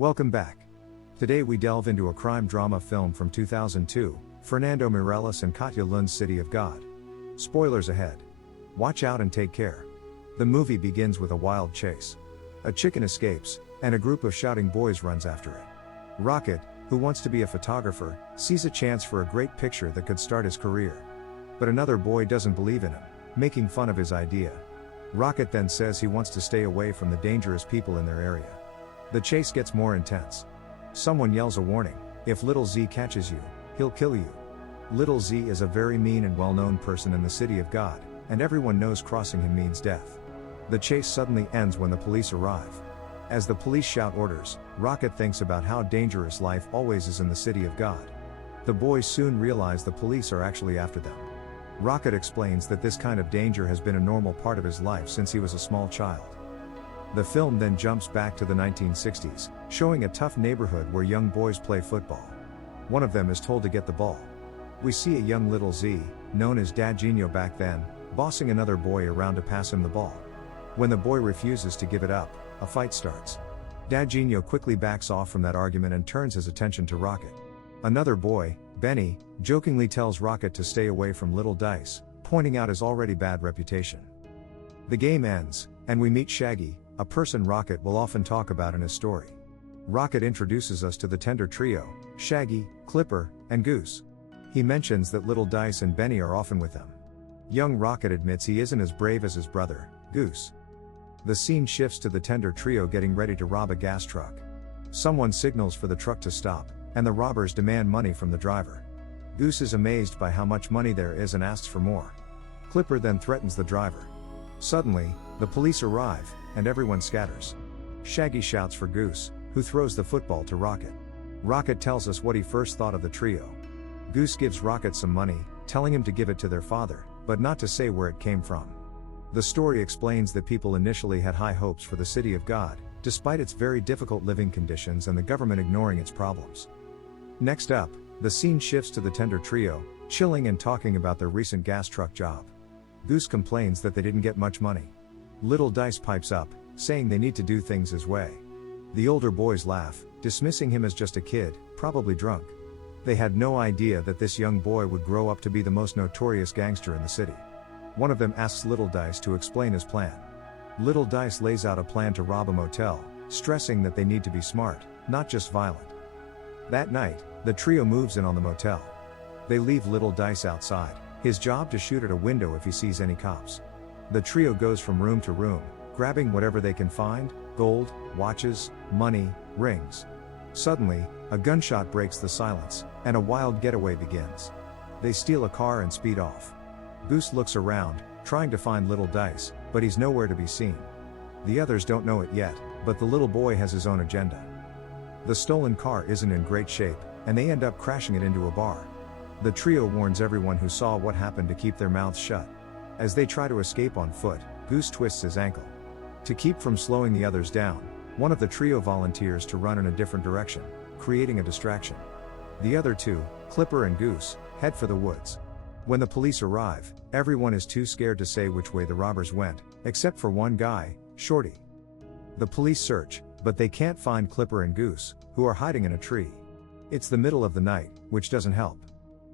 Welcome back. Today we delve into a crime drama film from 2002, Fernando Meirelles and Katya Lund's City of God. Spoilers ahead. Watch out and take care. The movie begins with a wild chase. A chicken escapes, and a group of shouting boys runs after it. Rocket, who wants to be a photographer, sees a chance for a great picture that could start his career. But another boy doesn't believe in him, making fun of his idea. Rocket then says he wants to stay away from the dangerous people in their area. The chase gets more intense. Someone yells a warning: if Little Z catches you, he'll kill you. Little Z is a very mean and well-known person in the City of God, and everyone knows crossing him means death. The chase suddenly ends when the police arrive. As the police shout orders, Rocket thinks about how dangerous life always is in the City of God. The boys soon realize the police are actually after them. Rocket explains that this kind of danger has been a normal part of his life since he was a small child. The film then jumps back to the 1960s, showing a tough neighborhood where young boys play football. One of them is told to get the ball. We see a young Little Z, known as Dadinho back then, bossing another boy around to pass him the ball. When the boy refuses to give it up, a fight starts. Dadinho quickly backs off from that argument and turns his attention to Rocket. Another boy, Benny, jokingly tells Rocket to stay away from Little Dice, pointing out his already bad reputation. The game ends, and we meet Shaggy, a person Rocket will often talk about in his story. Rocket introduces us to the Tender Trio: Shaggy, Clipper, and Goose. He mentions that Little Dice and Benny are often with them. Young Rocket admits he isn't as brave as his brother, Goose. The scene shifts to the Tender Trio getting ready to rob a gas truck. Someone signals for the truck to stop, and the robbers demand money from the driver. Goose is amazed by how much money there is and asks for more. Clipper then threatens the driver. Suddenly, the police arrive, and everyone scatters. Shaggy shouts for Goose, who throws the football to Rocket. Rocket tells us what he first thought of the trio. Goose gives Rocket some money, telling him to give it to their father, but not to say where it came from. The story explains that people initially had high hopes for the City of God, despite its very difficult living conditions and the government ignoring its problems. Next up, the scene shifts to the Tender Trio, chilling and talking about their recent gas truck job. Goose complains that they didn't get much money. Little Dice pipes up, saying they need to do things his way. The older boys laugh, dismissing him as just a kid, probably drunk. They had no idea that this young boy would grow up to be the most notorious gangster in the city. One of them asks Little Dice to explain his plan. Little Dice lays out a plan to rob a motel, stressing that they need to be smart, not just violent. That night, the trio moves in on the motel. They leave Little Dice outside, his job to shoot at a window if he sees any cops. The trio goes from room to room, grabbing whatever they can find: gold, watches, money, rings. Suddenly, a gunshot breaks the silence, and a wild getaway begins. They steal a car and speed off. Goose looks around, trying to find Little Dice, but he's nowhere to be seen. The others don't know it yet, but the little boy has his own agenda. The stolen car isn't in great shape, and they end up crashing it into a bar. The trio warns everyone who saw what happened to keep their mouths shut. As they try to escape on foot, Goose twists his ankle. To keep from slowing the others down, one of the trio volunteers to run in a different direction, creating a distraction. The other two, Clipper and Goose, head for the woods. When the police arrive, everyone is too scared to say which way the robbers went, except for one guy, Shorty. The police search, but they can't find Clipper and Goose, who are hiding in a tree. It's the middle of the night, which doesn't help.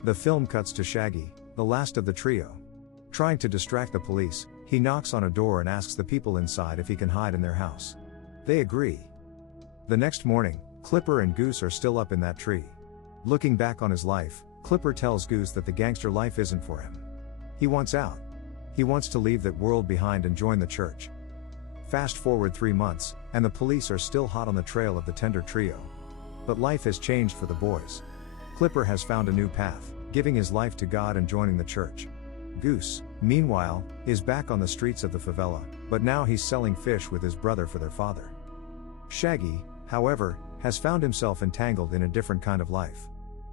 The film cuts to Shaggy, the last of the trio. Trying to distract the police, he knocks on a door and asks the people inside if he can hide in their house. They agree. The next morning, Clipper and Goose are still up in that tree. Looking back on his life, Clipper tells Goose that the gangster life isn't for him. He wants out. He wants to leave that world behind and join the church. Fast forward 3 months, and the police are still hot on the trail of the Tender Trio. But life has changed for the boys. Clipper has found a new path, giving his life to God and joining the church. Goose, meanwhile, is back on the streets of the favela, but now he's selling fish with his brother for their father. Shaggy, however, has found himself entangled in a different kind of life.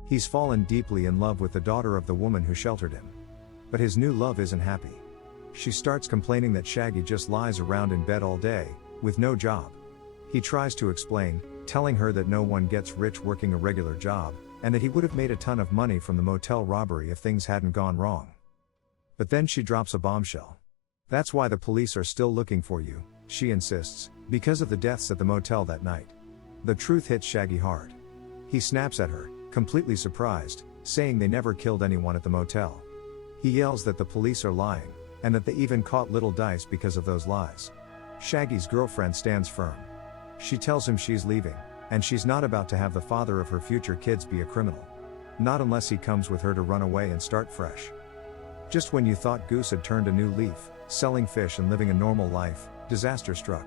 He's fallen deeply in love with the daughter of the woman who sheltered him. But his new love isn't happy. She starts complaining that Shaggy just lies around in bed all day, with no job. He tries to explain, telling her that no one gets rich working a regular job, and that he would have made a ton of money from the motel robbery if things hadn't gone wrong. But then she drops a bombshell. That's why the police are still looking for you, she insists, because of the deaths at the motel that night. The truth hits Shaggy hard. He snaps at her, completely surprised, saying they never killed anyone at the motel. He yells that the police are lying, and that they even caught Little Dice because of those lies. Shaggy's girlfriend stands firm. She tells him she's leaving, and she's not about to have the father of her future kids be a criminal. Not unless he comes with her to run away and start fresh. Just when you thought Goose had turned a new leaf, selling fish and living a normal life, disaster struck.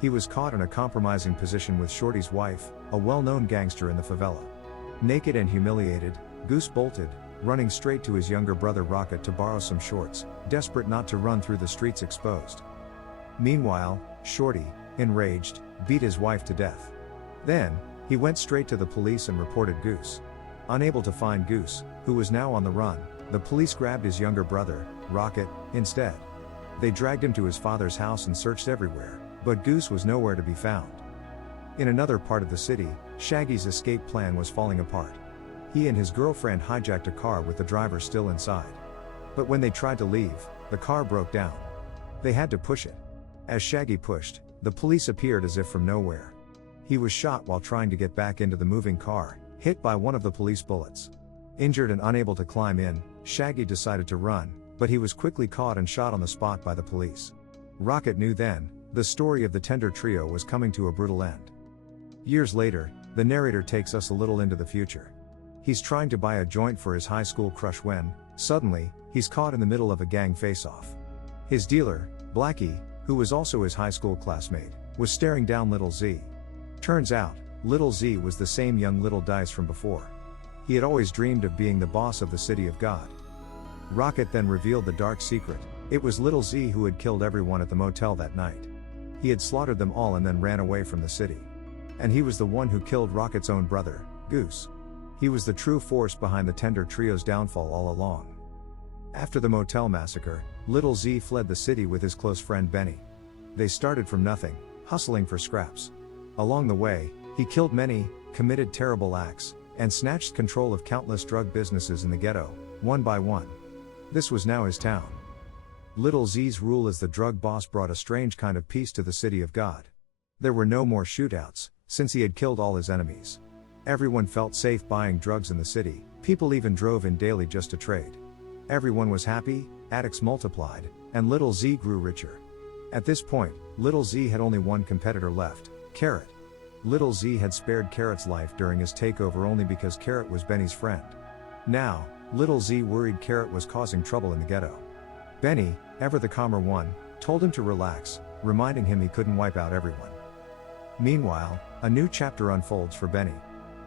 He was caught in a compromising position with Shorty's wife, a well-known gangster in the favela. Naked and humiliated, Goose bolted, running straight to his younger brother Rocket to borrow some shorts, desperate not to run through the streets exposed. Meanwhile, Shorty, enraged, beat his wife to death. Then, he went straight to the police and reported Goose. Unable to find Goose, who was now on the run, the police grabbed his younger brother, Rocket, instead. They dragged him to his father's house and searched everywhere, but Goose was nowhere to be found. In another part of the city, Shaggy's escape plan was falling apart. He and his girlfriend hijacked a car with the driver still inside. But when they tried to leave, the car broke down. They had to push it. As Shaggy pushed, the police appeared as if from nowhere. He was shot while trying to get back into the moving car, hit by one of the police bullets. Injured and unable to climb in, Shaggy decided to run, but he was quickly caught and shot on the spot by the police. Rocket knew then, the story of the Tender Trio was coming to a brutal end. Years later, the narrator takes us a little into the future. He's trying to buy a joint for his high school crush when, suddenly, he's caught in the middle of a gang face-off. His dealer, Blackie, who was also his high school classmate, was staring down Little Z. Turns out, Little Z was the same young Little Dice from before. He had always dreamed of being the boss of the City of God. Rocket then revealed the dark secret. It was Little Z who had killed everyone at the motel that night. He had slaughtered them all and then ran away from the city. And he was the one who killed Rocket's own brother, Goose. He was the true force behind the Tender Trio's downfall all along. After the motel massacre, Little Z fled the city with his close friend Benny. They started from nothing, hustling for scraps. Along the way, he killed many, committed terrible acts, and snatched control of countless drug businesses in the ghetto, one by one. This was now his town. Little Z's rule as the drug boss brought a strange kind of peace to the City of God. There were no more shootouts, since he had killed all his enemies. Everyone felt safe buying drugs in the city, people even drove in daily just to trade. Everyone was happy, addicts multiplied, and Little Z grew richer. At this point, Little Z had only one competitor left, Carrot. Little Z had spared Carrot's life during his takeover only because Carrot was Benny's friend. Now, Little Z worried Carrot was causing trouble in the ghetto. Benny, ever the calmer one, told him to relax, reminding him he couldn't wipe out everyone. Meanwhile, a new chapter unfolds for Benny.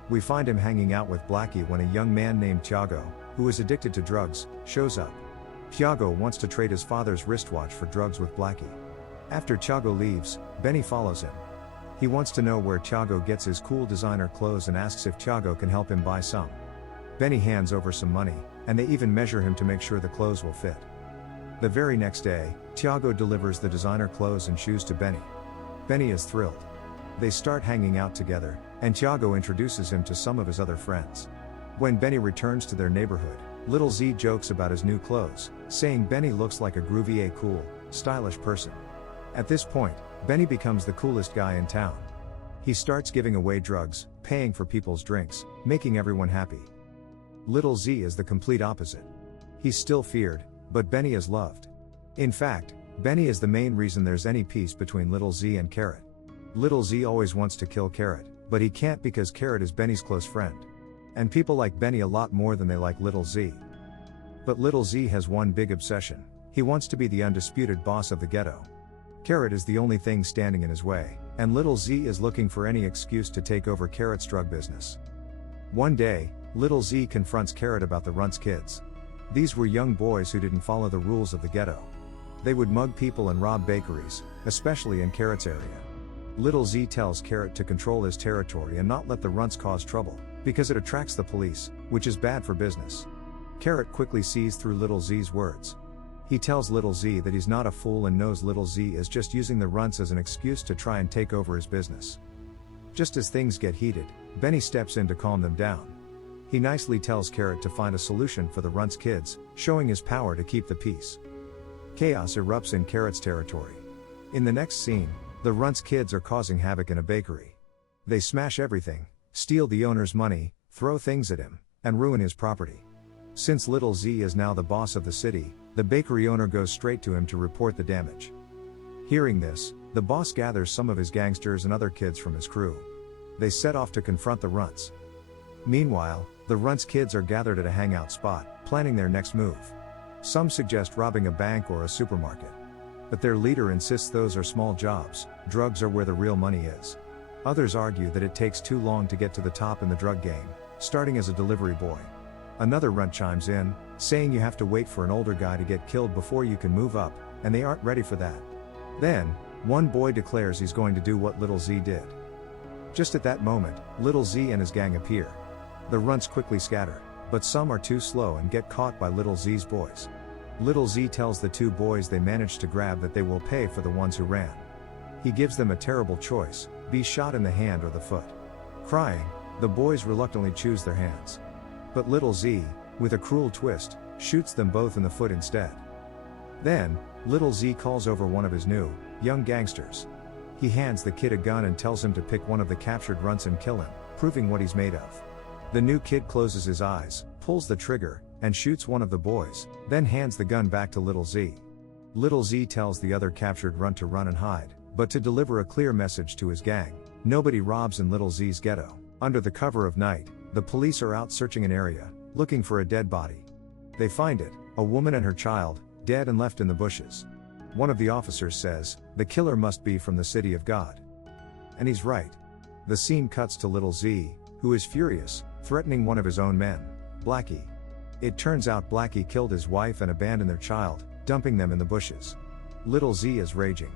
We find him hanging out with Blackie when a young man named Tiago, who is addicted to drugs, shows up. Tiago wants to trade his father's wristwatch for drugs with Blackie. After Tiago leaves, Benny follows him. He wants to know where Tiago gets his cool designer clothes and asks if Tiago can help him buy some. Benny hands over some money, and they even measure him to make sure the clothes will fit. The very next day, Tiago delivers the designer clothes and shoes to Benny. Benny is thrilled. They start hanging out together, and Tiago introduces him to some of his other friends. When Benny returns to their neighborhood, Little Z jokes about his new clothes, saying Benny looks like a groovy, cool, stylish person. At this point, Benny becomes the coolest guy in town. He starts giving away drugs, paying for people's drinks, making everyone happy. Little Z is the complete opposite. He's still feared, but Benny is loved. In fact, Benny is the main reason there's any peace between Little Z and Carrot. Little Z always wants to kill Carrot, but he can't because Carrot is Benny's close friend. And people like Benny a lot more than they like Little Z. But Little Z has one big obsession. He wants to be the undisputed boss of the ghetto. Carrot is the only thing standing in his way, and Little Z is looking for any excuse to take over Carrot's drug business. One day, Little Z confronts Carrot about the Runts kids. These were young boys who didn't follow the rules of the ghetto. They would mug people and rob bakeries, especially in Carrot's area. Little Z tells Carrot to control his territory and not let the Runts cause trouble, because it attracts the police, which is bad for business. Carrot quickly sees through Little Z's words. He tells Little Z that he's not a fool and knows Little Z is just using the Runts as an excuse to try and take over his business. Just as things get heated, Benny steps in to calm them down. He nicely tells Carrot to find a solution for the Runts kids, showing his power to keep the peace. Chaos erupts in Carrot's territory. In the next scene, the Runts kids are causing havoc in a bakery. They smash everything, steal the owner's money, throw things at him, and ruin his property. Since Little Z is now the boss of the city, the bakery owner goes straight to him to report the damage. Hearing this, the boss gathers some of his gangsters and other kids from his crew. They set off to confront the Runts. Meanwhile, the Runts kids are gathered at a hangout spot, planning their next move. Some suggest robbing a bank or a supermarket. But their leader insists those are small jobs, drugs are where the real money is. Others argue that it takes too long to get to the top in the drug game, starting as a delivery boy. Another Runt chimes in, saying you have to wait for an older guy to get killed before you can move up, and they aren't ready for that. Then, one boy declares he's going to do what Little Z did. Just at that moment, Little Z and his gang appear. The Runts quickly scatter, but some are too slow and get caught by Little Z's boys. Little Z tells the two boys they managed to grab that they will pay for the ones who ran. He gives them a terrible choice, be shot in the hand or the foot. Crying, the boys reluctantly choose their hands. But Little Z, with a cruel twist, shoots them both in the foot instead. Then, Little Z calls over one of his new, young gangsters. He hands the kid a gun and tells him to pick one of the captured Runts and kill him, proving what he's made of. The new kid closes his eyes, pulls the trigger, and shoots one of the boys, then hands the gun back to Little Z. Little Z tells the other captured Runt to run and hide, but to deliver a clear message to his gang: nobody robs in Little Z's ghetto. Under the cover of night, the police are out searching an area, looking for a dead body. They find it, a woman and her child, dead and left in the bushes. One of the officers says, the killer must be from the city of God. And he's right. The scene cuts to Little Z, who is furious, threatening one of his own men, Blackie. It turns out Blackie killed his wife and abandoned their child, dumping them in the bushes. Little Z is raging.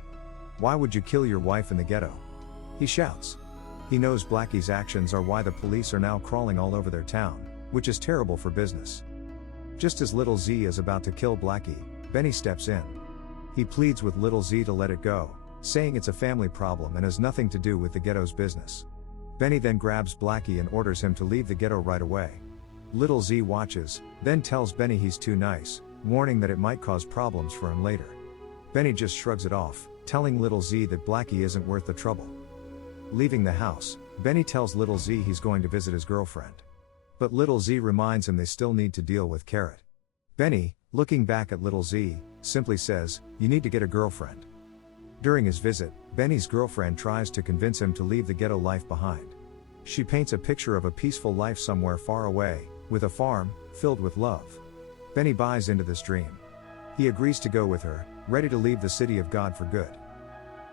Why would you kill your wife in the ghetto? He shouts. He knows Blackie's actions are why the police are now crawling all over their town, which is terrible for business. Just as Little Z is about to kill Blackie, Benny steps in. He pleads with Little Z to let it go, saying it's a family problem and has nothing to do with the ghetto's business. Benny then grabs Blackie and orders him to leave the ghetto right away. Little Z watches, then tells Benny he's too nice, warning that it might cause problems for him later. Benny just shrugs it off, telling Little Z that Blackie isn't worth the trouble. Leaving the house, Benny tells Little Z he's going to visit his girlfriend. But Little Z reminds him they still need to deal with Carrot. Benny, looking back at Little Z, simply says, "You need to get a girlfriend." During his visit, Benny's girlfriend tries to convince him to leave the ghetto life behind. She paints a picture of a peaceful life somewhere far away, with a farm, filled with love. Benny buys into this dream. He agrees to go with her, ready to leave the city of God for good.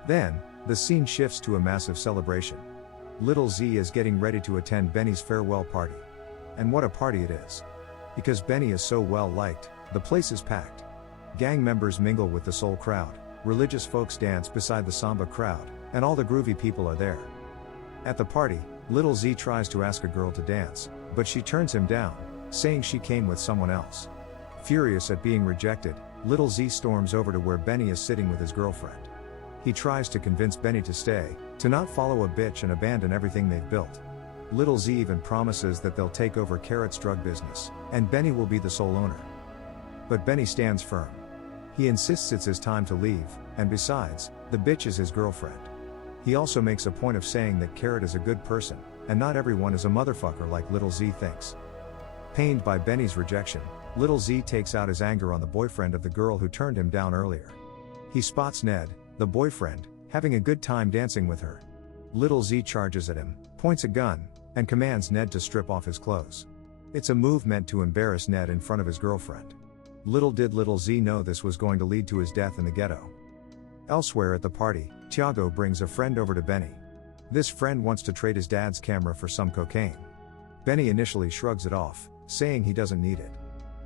Then, the scene shifts to a massive celebration. Little Z is getting ready to attend Benny's farewell party. And what a party it is. Because Benny is so well liked, the place is packed. Gang members mingle with the soul crowd, religious folks dance beside the samba crowd, and all the groovy people are there. At the party, Little Z tries to ask a girl to dance, but she turns him down, saying she came with someone else. Furious at being rejected, Little Z storms over to where Benny is sitting with his girlfriend. He tries to convince Benny to stay, to not follow a bitch and abandon everything they've built. Little Z even promises that they'll take over Carrot's drug business, and Benny will be the sole owner. But Benny stands firm. He insists it's his time to leave, and besides, the bitch is his girlfriend. He also makes a point of saying that Carrot is a good person, and not everyone is a motherfucker like Little Z thinks. Pained by Benny's rejection, Little Z takes out his anger on the boyfriend of the girl who turned him down earlier. He spots Ned, the boyfriend, having a good time dancing with her. Little Z charges at him, points a gun, and commands Ned to strip off his clothes. It's a move meant to embarrass Ned in front of his girlfriend. Little did Little Z know this was going to lead to his death in the ghetto. Elsewhere at the party, Tiago brings a friend over to Benny. This friend wants to trade his dad's camera for some cocaine. Benny initially shrugs it off, saying he doesn't need it.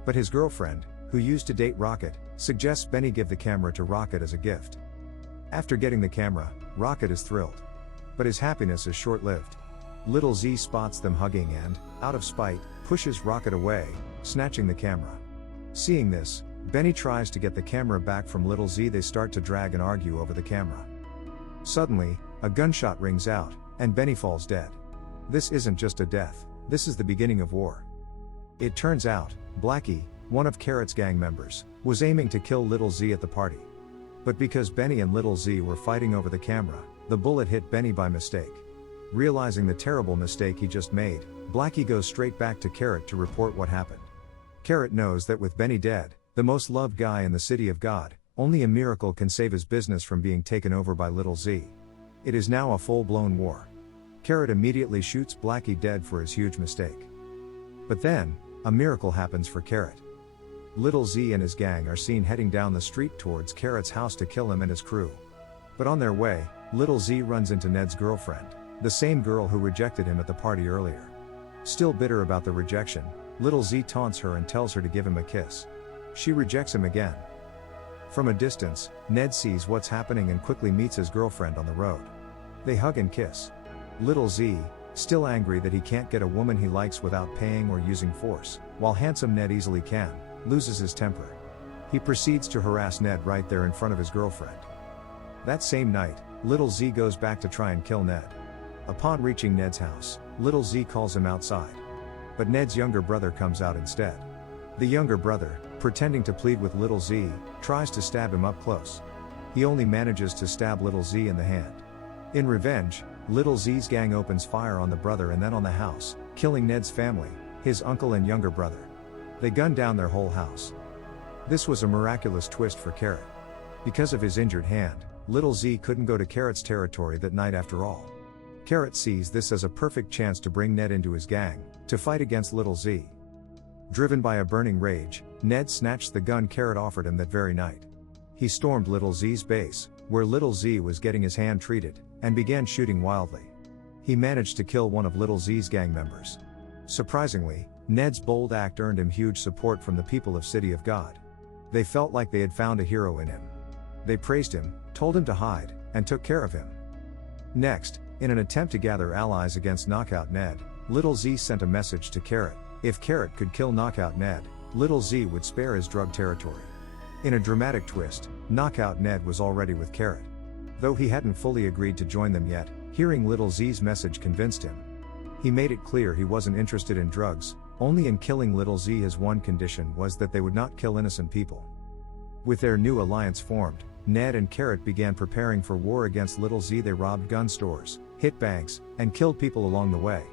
But his girlfriend, who used to date Rocket, suggests Benny give the camera to Rocket as a gift. After getting the camera, Rocket is thrilled. But his happiness is short-lived. Little Z spots them hugging and, out of spite, pushes Rocket away, snatching the camera. Seeing this, Benny tries to get the camera back from Little Z. They start to drag and argue over the camera. Suddenly, a gunshot rings out, and Benny falls dead. This isn't just a death, this is the beginning of war. It turns out, Blackie, one of Carrot's gang members, was aiming to kill Little Z at the party. But because Benny and Little Z were fighting over the camera, the bullet hit Benny by mistake. Realizing the terrible mistake he just made, Blackie goes straight back to Carrot to report what happened. Carrot knows that with Benny dead, the most loved guy in the city of God, only a miracle can save his business from being taken over by Little Z. It is now a full-blown war. Carrot immediately shoots Blackie dead for his huge mistake. But then, a miracle happens for Carrot. Little Z and his gang are seen heading down the street towards Carrot's house to kill him and his crew. But on their way, Little Z runs into Ned's girlfriend, the same girl who rejected him at the party earlier. Still bitter about the rejection, Little Z taunts her and tells her to give him a kiss. She rejects him again. From a distance, Ned sees what's happening and quickly meets his girlfriend on the road. They hug and kiss. Little Z, still angry that he can't get a woman he likes without paying or using force, while handsome Ned easily can, loses his temper. He proceeds to harass Ned right there in front of his girlfriend. That same night, Little Z goes back to try and kill Ned. Upon reaching Ned's house, Little Z calls him outside. But Ned's younger brother comes out instead. The younger brother, pretending to plead with Little Z, tries to stab him up close. He only manages to stab Little Z in the hand. In revenge, Little Z's gang opens fire on the brother and then on the house, killing Ned's family, his uncle and younger brother. They gun down their whole house. This was a miraculous twist for Carrot. Because of his injured hand, Little Z couldn't go to Carrot's territory that night after all. Carrot sees this as a perfect chance to bring Ned into his gang, to fight against Little Z. Driven by a burning rage, Ned snatched the gun Carrot offered him that very night. He stormed Little Z's base, where Little Z was getting his hand treated, and began shooting wildly. He managed to kill one of Little Z's gang members. Surprisingly, Ned's bold act earned him huge support from the people of City of God. They felt like they had found a hero in him. They praised him, told him to hide, and took care of him. Next, in an attempt to gather allies against Knockout Ned, Little Z sent a message to Carrot. If Carrot could kill Knockout Ned, Little Z would spare his drug territory. In a dramatic twist, Knockout Ned was already with Carrot. Though he hadn't fully agreed to join them yet, hearing Little Z's message convinced him. He made it clear he wasn't interested in drugs, only in killing Little Z. His one condition was that they would not kill innocent people. With their new alliance formed, Ned and Carrot began preparing for war against Little Z. They robbed gun stores, hit banks, and killed people along the way.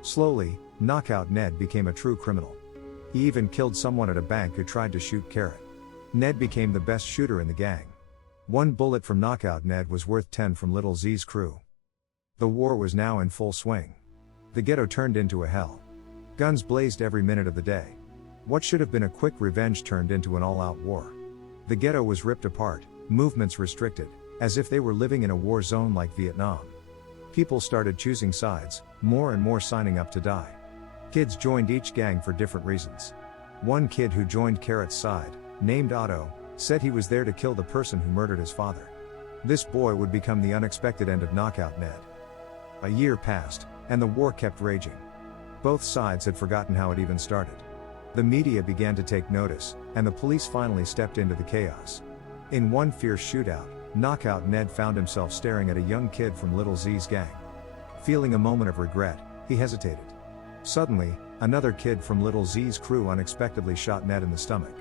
Slowly, Knockout Ned became a true criminal. He even killed someone at a bank who tried to shoot Carrot. Ned became the best shooter in the gang. One bullet from Knockout Ned was worth 10 from Little Z's crew. The war was now in full swing. The ghetto turned into a hell. Guns blazed every minute of the day. What should have been a quick revenge turned into an all-out war. The ghetto was ripped apart, movements restricted, as if they were living in a war zone like Vietnam. People started choosing sides, more and more signing up to die. Kids joined each gang for different reasons. One kid who joined Carrot's side, named Otto, said he was there to kill the person who murdered his father. This boy would become the unexpected end of Knockout Ned. A year passed, and the war kept raging. Both sides had forgotten how it even started. The media began to take notice, and the police finally stepped into the chaos. In one fierce shootout, Knockout Ned found himself staring at a young kid from Little Z's gang. Feeling a moment of regret, he hesitated. Suddenly, another kid from Little Z's crew unexpectedly shot Ned in the stomach.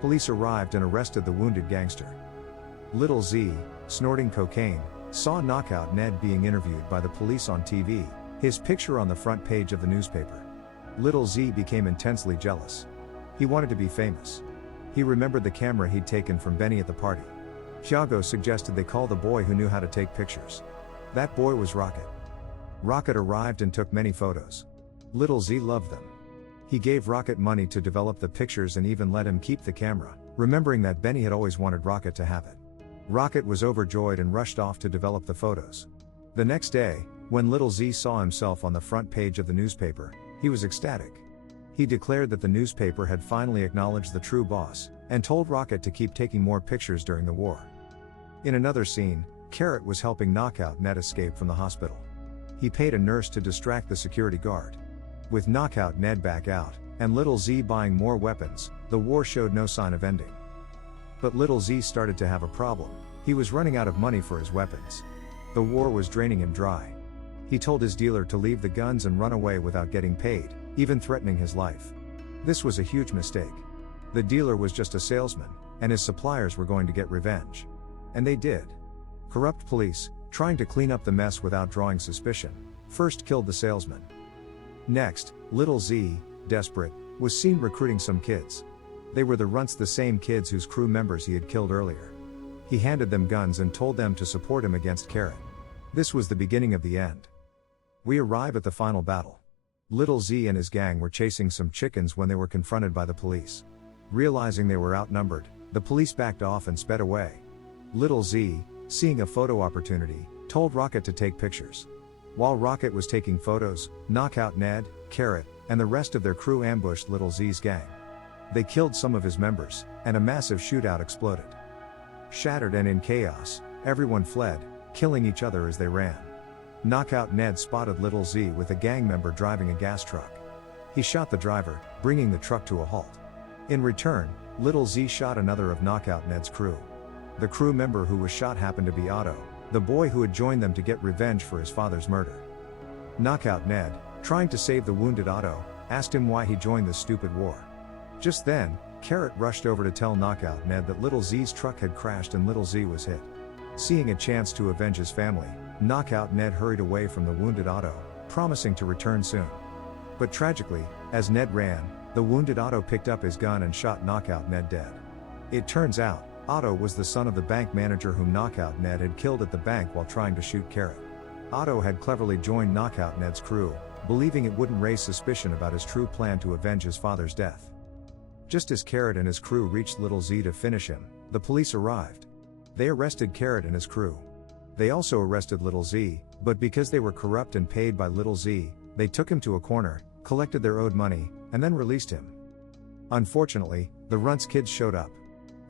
Police arrived and arrested the wounded gangster. Little Z, snorting cocaine, saw Knockout Ned being interviewed by the police on TV, his picture on the front page of the newspaper. Little Z became intensely jealous. He wanted to be famous. He remembered the camera he'd taken from Benny at the party. Thiago suggested they call the boy who knew how to take pictures. That boy was Rocket. Rocket arrived and took many photos. Little Z loved them. He gave Rocket money to develop the pictures and even let him keep the camera, remembering that Benny had always wanted Rocket to have it. Rocket was overjoyed and rushed off to develop the photos. The next day, when Little Z saw himself on the front page of the newspaper, he was ecstatic. He declared that the newspaper had finally acknowledged the true boss, and told Rocket to keep taking more pictures during the war. In another scene, Carrot was helping Knockout Ned escape from the hospital. He paid a nurse to distract the security guard. With Knockout Ned back out, and Little Z buying more weapons, the war showed no sign of ending. But Little Z started to have a problem. He was running out of money for his weapons. The war was draining him dry. He told his dealer to leave the guns and run away without getting paid, even threatening his life. This was a huge mistake. The dealer was just a salesman, and his suppliers were going to get revenge. And they did. Corrupt police, trying to clean up the mess without drawing suspicion, first killed the salesman. Next, Little Z, desperate, was seen recruiting some kids. They were the runts, the same kids whose crew members he had killed earlier. He handed them guns and told them to support him against Carrot. This was the beginning of the end. We arrive at the final battle. Little Z and his gang were chasing some chickens when they were confronted by the police. Realizing they were outnumbered, the police backed off and sped away. Little Z, seeing a photo opportunity, told Rocket to take pictures. While Rocket was taking photos, Knockout Ned, Carrot, and the rest of their crew ambushed Little Z's gang. They killed some of his members, and a massive shootout exploded. Shattered and in chaos, everyone fled, killing each other as they ran. Knockout Ned spotted Little Z with a gang member driving a gas truck. He shot the driver, bringing the truck to a halt. In return, Little Z shot another of Knockout Ned's crew. The crew member who was shot happened to be Otto, the boy who had joined them to get revenge for his father's murder. Knockout Ned, trying to save the wounded Otto, asked him why he joined this stupid war. Just then, Carrot rushed over to tell Knockout Ned that Little Z's truck had crashed and Little Z was hit. Seeing a chance to avenge his family, Knockout Ned hurried away from the wounded Otto, promising to return soon. But tragically, as Ned ran, the wounded Otto picked up his gun and shot Knockout Ned dead. It turns out, Otto was the son of the bank manager whom Knockout Ned had killed at the bank while trying to shoot Carrot. Otto had cleverly joined Knockout Ned's crew, believing it wouldn't raise suspicion about his true plan to avenge his father's death. Just as Carrot and his crew reached Little Z to finish him, the police arrived. They arrested Carrot and his crew. They also arrested Little Z, but because they were corrupt and paid by Little Z, they took him to a corner, collected their owed money, and then released him. Unfortunately, the Runts kids showed up.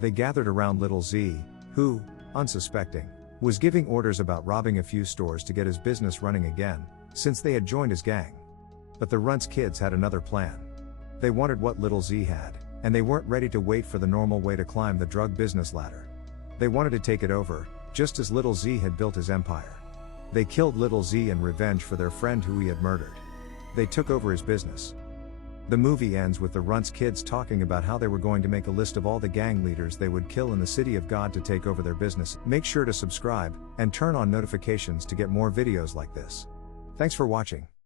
They gathered around Little Z, who, unsuspecting, was giving orders about robbing a few stores to get his business running again, since they had joined his gang. But the Runts kids had another plan. They wanted what Little Z had, and they weren't ready to wait for the normal way to climb the drug business ladder. They wanted to take it over, just as Little Z had built his empire. They killed Little Z in revenge for their friend who he had murdered. They took over his business. The movie ends with the Runts kids talking about how they were going to make a list of all the gang leaders they would kill in the city of God to take over their business. Make sure to subscribe, and turn on notifications to get more videos like this. Thanks for watching.